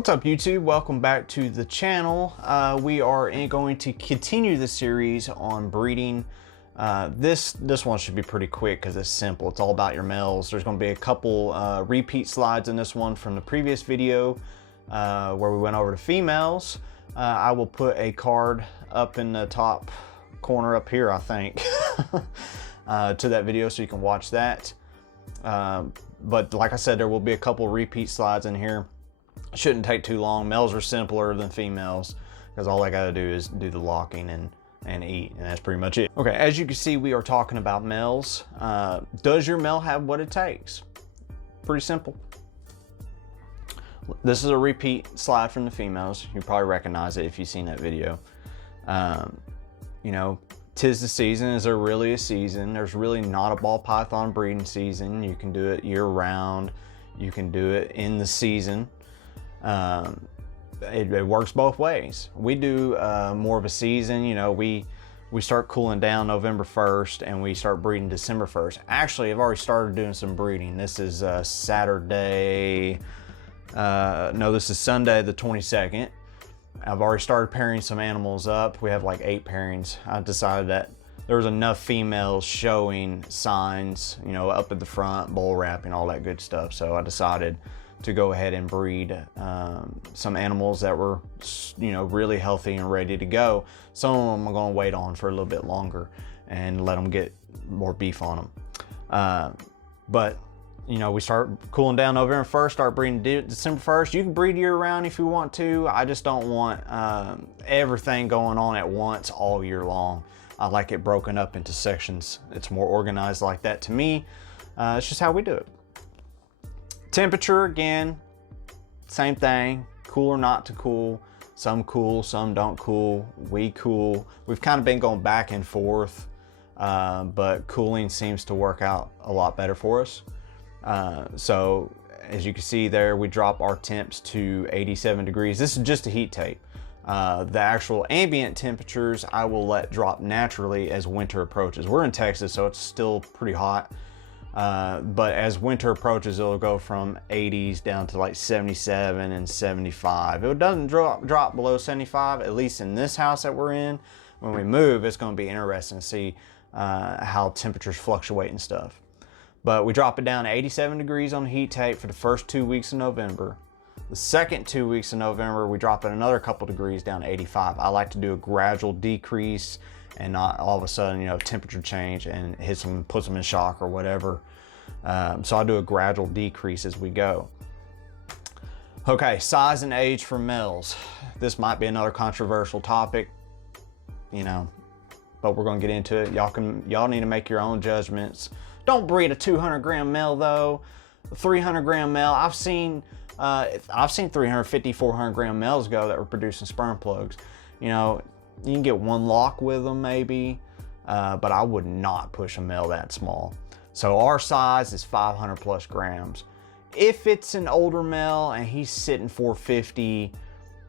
What's up YouTube? Welcome back to the channel. We are going to continue the series on breeding. This one should be pretty quick because it's simple. It's all about your males. There's going to be a couple repeat slides in this one from the previous video where we went over to females. I will put a card up in the top corner up here, I think, to that video so you can watch that. But like I said, there will be a couple repeat slides in here. Shouldn't take too long. Males are simpler than females because all I got to do is do the locking and eat, and that's pretty much it. Okay, as you can see, we are talking about males. Does your male have what it takes? Pretty simple. This is a repeat slide from the females. You probably recognize it if you've seen that video. You know, 'tis the season. Is there really a season? There's really not a ball python breeding season. You can do it year round. You can do it in the season. It works both ways. We do more of a season. You know, we start cooling down November 1st and we start breeding December 1st. Actually, I've already started doing some breeding. This is Saturday. No, this is Sunday the 22nd. I've already started pairing some animals up. We have like 8 pairings. I decided that there was enough females showing signs, you know, up at the front, bull wrapping, all that good stuff. So I decided to go ahead and breed some animals that were, you know, really healthy and ready to go. Some of them I'm going to wait on for a little bit longer and let them get more beef on them. But you know, we start cooling down November 1st, start breeding December 1st. You can breed year round if you want to. I just don't want everything going on at once all year long. I like it broken up into sections. It's more organized like that to me. It's just how we do it. Temperature, again, same thing. Cool or not to cool. Some cool, some don't cool. We cool. We've kind of been going back and forth, but cooling seems to work out a lot better for us. So as you can see there, we drop our temps to 87 degrees. This is just a heat tape. The actual ambient temperatures I will let drop naturally as winter approaches. We're in Texas, so it's still pretty hot. But as winter approaches, it'll go from 80s down to like 77 and 75. It doesn't drop below 75, at least in this house that we're in. When we move, it's going to be interesting to see how temperatures fluctuate and stuff. But we drop it down to 87 degrees on the heat tape for the first 2 weeks of November. The second 2 weeks of November, we drop it another couple degrees down to 85. I like to do a gradual decrease and not all of a sudden, you know, temperature change and hits them, puts them in shock or whatever. So I do a gradual decrease as we go. Okay, size and age for males. This might be another controversial topic, you know, but we're gonna get into it. Y'all need to make your own judgments. Don't breed a 200 gram male though. A 300 gram male, I've seen 350, 400 gram males go that were producing sperm plugs. You know, you can get one lock with them maybe, but I would not push a male that small. So our size is 500 plus grams. If it's an older male and he's sitting 450,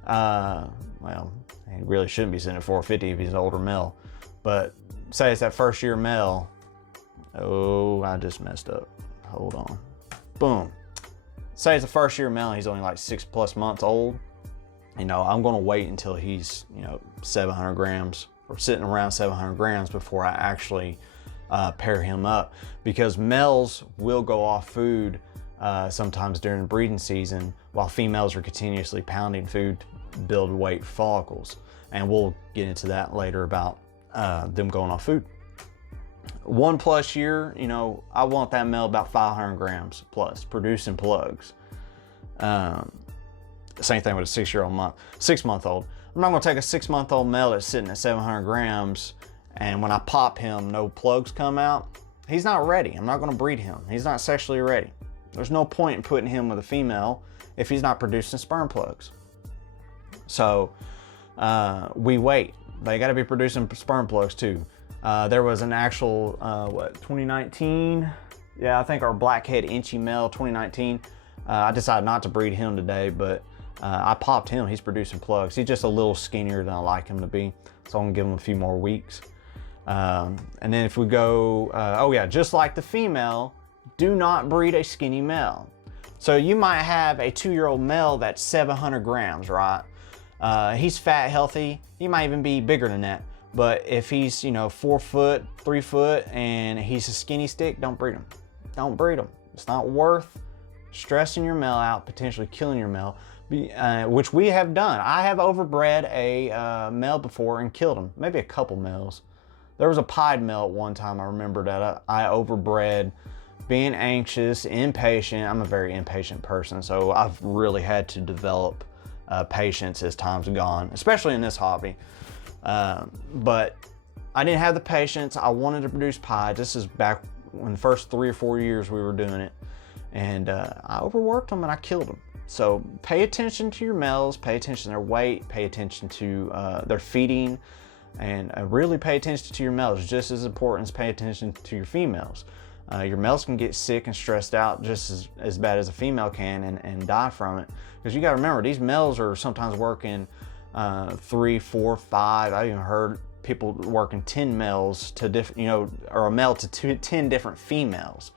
well, he really shouldn't be sitting at 450 if he's an older male. But say it's that first year male. Oh, I just messed up. Hold on. Boom. Say it's a first year male and he's only like 6+ months old. You know, I'm going to wait until he's, you know, 700 grams or sitting around 700 grams before I actually pair him up, because males will go off food sometimes during the breeding season while females are continuously pounding food to build weight follicles. And we'll get into that later about them going off food. 1+ year, you know, I want that male about 500 grams plus producing plugs. Same thing with a 6-month-old. I'm not going to take a 6-month-old male that's sitting at 700 grams and when I pop him, no plugs come out. He's not ready. I'm not going to breed him. He's not sexually ready. There's no point in putting him with a female if he's not producing sperm plugs. So we wait. They got to be producing sperm plugs too. There was an actual, 2019? Yeah, I think our blackhead inchy male, 2019. I decided not to breed him today, but I popped him. He's producing plugs. He's just a little skinnier than I like him to be, so I'm gonna give him a few more weeks. And then if we go, oh yeah, just like the female, do not breed a skinny male. So you might have a 2-year-old male that's 700 grams, right? He's fat, healthy. He might even be bigger than that. But if he's, 4 foot, 3 foot, and he's a skinny stick, don't breed him. Don't breed him. It's not worth stressing your male out, potentially killing your male, which we have done. I have overbred a male before and killed him. Maybe a couple males. There was a pied male at one time. I remember that I overbred, being anxious, impatient. I'm a very impatient person, so I've really had to develop patience as time's gone, especially in this hobby. But I didn't have the patience. I wanted to produce pies. This is back when the first 3 or 4 years we were doing it. And I overworked them and I killed them. So pay attention to your males, pay attention to their weight, pay attention to their feeding, and really pay attention to your males, just as important as pay attention to your females. Your males can get sick and stressed out just as bad as a female can and die from it. Because you gotta remember, these males are sometimes working 3, 4, 5. I even heard people working 10 males to or a male to 10 different females.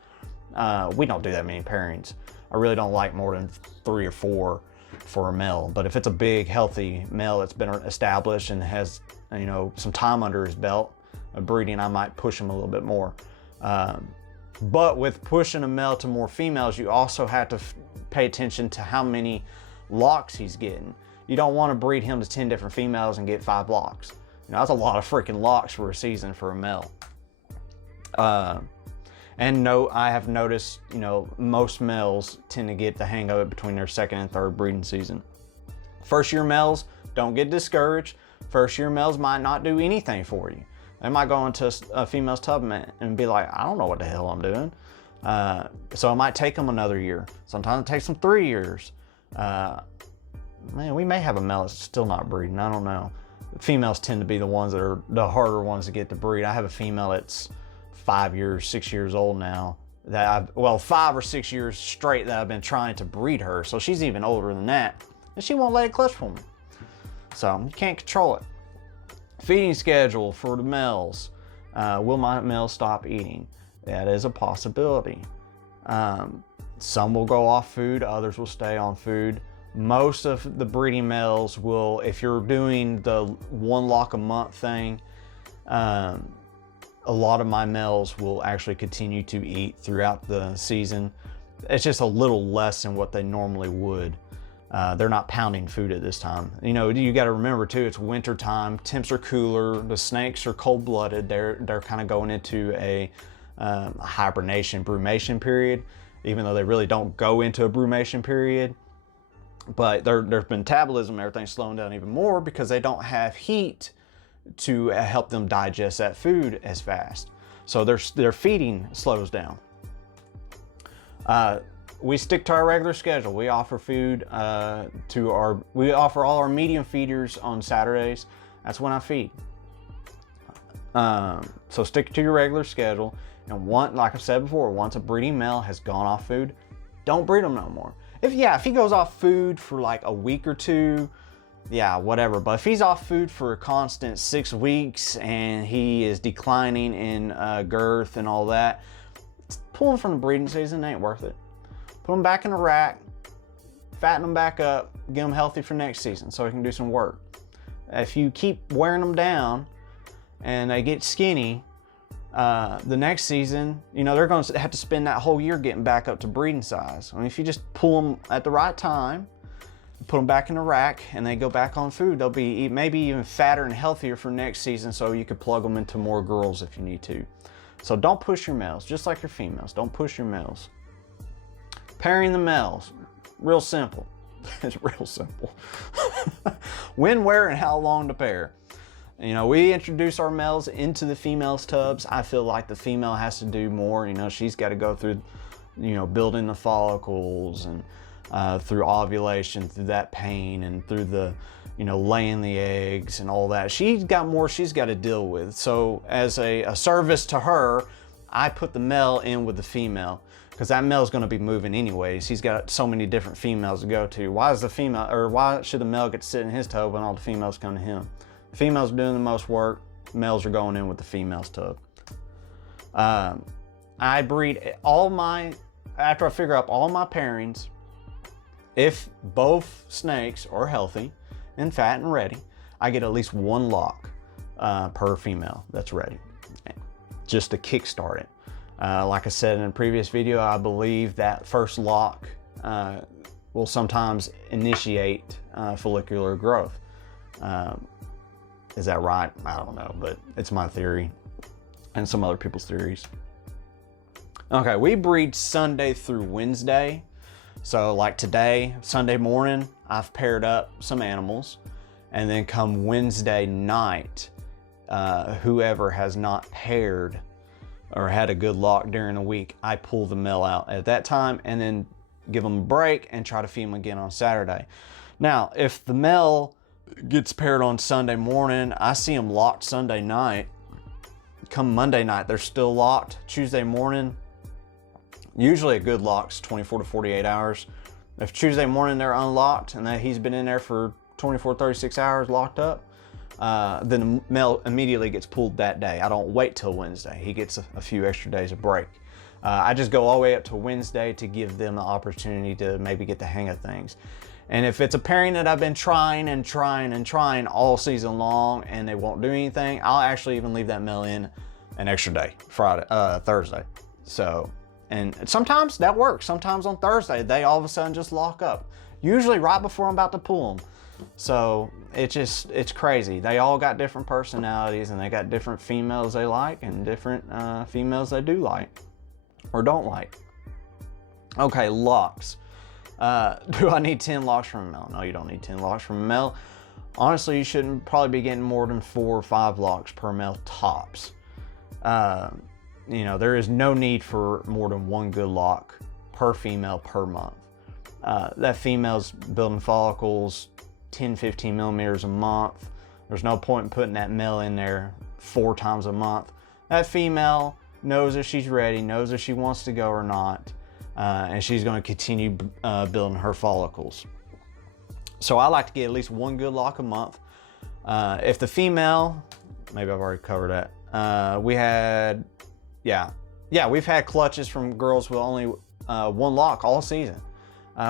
We don't do that many pairings. I really don't like more than 3 or 4 for a male. But if it's a big, healthy male that's been established and has, some time under his belt of breeding, I might push him a little bit more. But with pushing a male to more females, you also have to pay attention to how many locks he's getting. You don't want to breed him to 10 different females and get 5 locks. That's a lot of freaking locks for a season for a male. And no, I have noticed, most males tend to get the hang of it between their 2nd and 3rd breeding season. First year males, don't get discouraged. First year males might not do anything for you. They might go into a female's tub and be like, I don't know what the hell I'm doing. So it might take them another year. Sometimes it takes them 3 years. Man, we may have a male that's still not breeding. I don't know. Females tend to be the ones that are the harder ones to get to breed. I have a female that's 5 years, 6 years old now. 5 or 6 years straight that I've been trying to breed her. So she's even older than that. And she won't lay a clutch for me. So you can't control it. Feeding schedule for the males. Will my males stop eating? That is a possibility. Some will go off food, others will stay on food. Most of the breeding males will, if you're doing the 1 lock a month thing, a lot of my males will actually continue to eat throughout the season. It's just a little less than what they normally would. They're not pounding food at this time. You got to remember too, it's winter time, temps are cooler, the snakes are cold-blooded. They're kind of going into a hibernation, brumation period, even though they really don't go into a brumation period. But their metabolism, everything's slowing down even more because they don't have heat to help them digest that food as fast. So their feeding slows down. We stick to our regular schedule. We offer food we offer all our medium feeders on Saturdays. That's when I feed. So stick to your regular schedule. And like I said before, once a breeding male has gone off food, don't breed him no more. If he goes off food for like a week or 2, yeah, whatever. But if he's off food for a constant 6 weeks and he is declining in girth and all that, pull him from the breeding season. It ain't worth it. Put him back in the rack, fatten him back up, get him healthy for next season so he can do some work. If you keep wearing them down and they get skinny, the next season, they're going to have to spend that whole year getting back up to breeding size. I mean, if you just pull them at the right time, put them back in the rack, and they go back on food, they'll be maybe even fatter and healthier for next season, so you could plug them into more girls if you need to. So don't push your males, just like your females. Don't push your males. Pairing the males, real simple. It's real simple. When, where, and how long to pair. We introduce our males into the females' tubs. I feel like the female has to do more. She's got to go through, building the follicles and through ovulation, through that pain, and through the, laying the eggs and all that. She's got more she's got to deal with. So as a service to her, I put the male in with the female because that male is going to be moving anyways. He's got so many different females to go to. Why should the male get to sit in his tub when all the females come to him? Females are doing the most work. Males are going in with the females tub. I breed after I figure out all my pairings, if both snakes are healthy and fat and ready, I get at least 1 lock per female that's ready, just to kickstart it. Like I said in a previous video, I believe that first lock will sometimes initiate follicular growth. Is that right? I don't know, but it's my theory and some other people's theories. Okay, we breed Sunday through Wednesday. So like today, Sunday morning, I've paired up some animals, and then come Wednesday night, whoever has not paired or had a good lock during the week, I pull the male out at that time and then give them a break and try to feed them again on Saturday. Now, if the male gets paired on Sunday morning, I see them locked Sunday night. Come Monday night, they're still locked. Tuesday morning, usually a good lock's 24 to 48 hours. If Tuesday morning they're unlocked and that he's been in there for 24, 36 hours locked up, then the male immediately gets pulled that day. I don't wait till Wednesday. He gets a few extra days of break. I just go all the way up to Wednesday to give them the opportunity to maybe get the hang of things. And if it's a pairing that I've been trying and trying and trying all season long and they won't do anything, I'll actually even leave that male in an extra day, Thursday. So, and sometimes that works. Sometimes on Thursday, they all of a sudden just lock up. Usually right before I'm about to pull them. So it's crazy. They all got different personalities and they got different females they like and different females they do like or don't like. Okay, locks. Do I need 10 locks from a male? No, you don't need 10 locks from a male. Honestly, you shouldn't probably be getting more than 4 or 5 locks per male tops. You know, there is no need for more than 1 good lock per female per month. That female's building follicles 10, 15 millimeters a month. There's no point in putting that male in there 4 times a month. That female knows if she's ready, knows if she wants to go or not. And she's going to continue building her follicles. So I like to get at least 1 good lock a month. If the female, maybe I've already covered that. We've had clutches from girls with only 1 lock all season.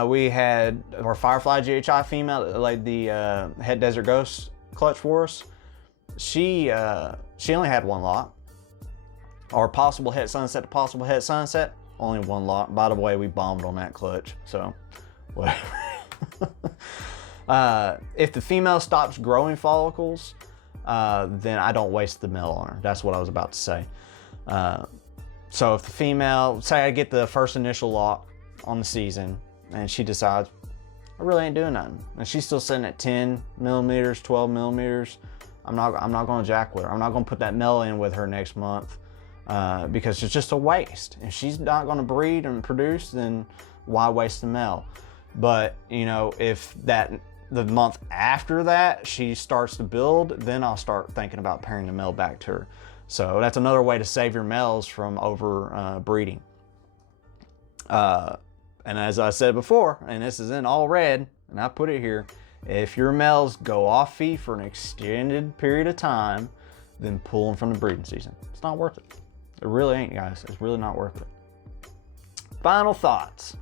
We had our Firefly GHI female that laid the Het Desert Ghost clutch for us. She only had 1 lock. Our possible Het Sunset to possible Het Sunset, only 1 lock. By the way, we bombed on that clutch, so whatever. If the female stops growing follicles, then I don't waste the male on her. That's what I was about to say. So if the female, say I get the first initial lock on the season and she decides, I really ain't doing nothing, and she's still sitting at 10 millimeters, 12 millimeters, I'm not going to jack with her. I'm not going to put that male in with her next month. Because it's just a waste. If she's not going to breed and produce, then why waste the male? But you know, if the month after that she starts to build, then I'll start thinking about pairing the male back to her. So that's another way to save your males from over breeding. And as I said before, and this is in all red, and I put it here, if your males go off feed for an extended period of time, then pull them from the breeding season. It's not worth it. It really ain't, guys. It's really not worth it. Final thoughts.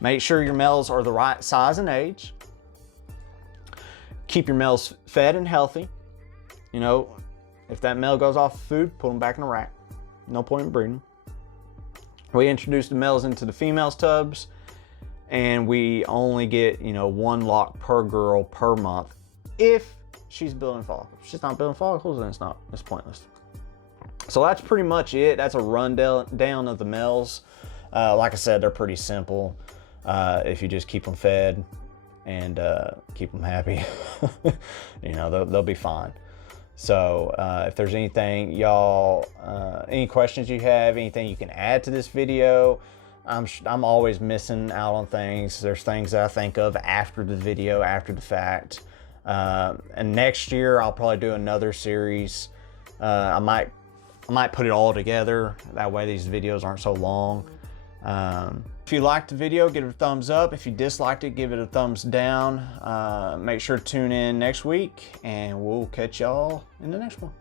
Make sure your males are the right size and age. Keep your males fed and healthy. You know, if that male goes off food, put them back in the rack. No point in breeding. We introduce the males into the females tubs, and we only get, you know, 1 lock per girl per month if she's building follicles. If she's not building follicles, then it's pointless. So that's pretty much it. That's a rundown of the males. Like I said, they're pretty simple. If you just keep them fed and keep them happy, you know, they'll be fine. So if there's anything, y'all, any questions you have, anything you can add to this video, I'm always missing out on things. There's things that I think of after the video, after the fact. And next year I'll probably do another series. I might put it all together. That way these videos aren't so long. If you liked the video, give it a thumbs up. If you disliked it, give it a thumbs down. Make sure to tune in next week, and we'll catch y'all in the next one.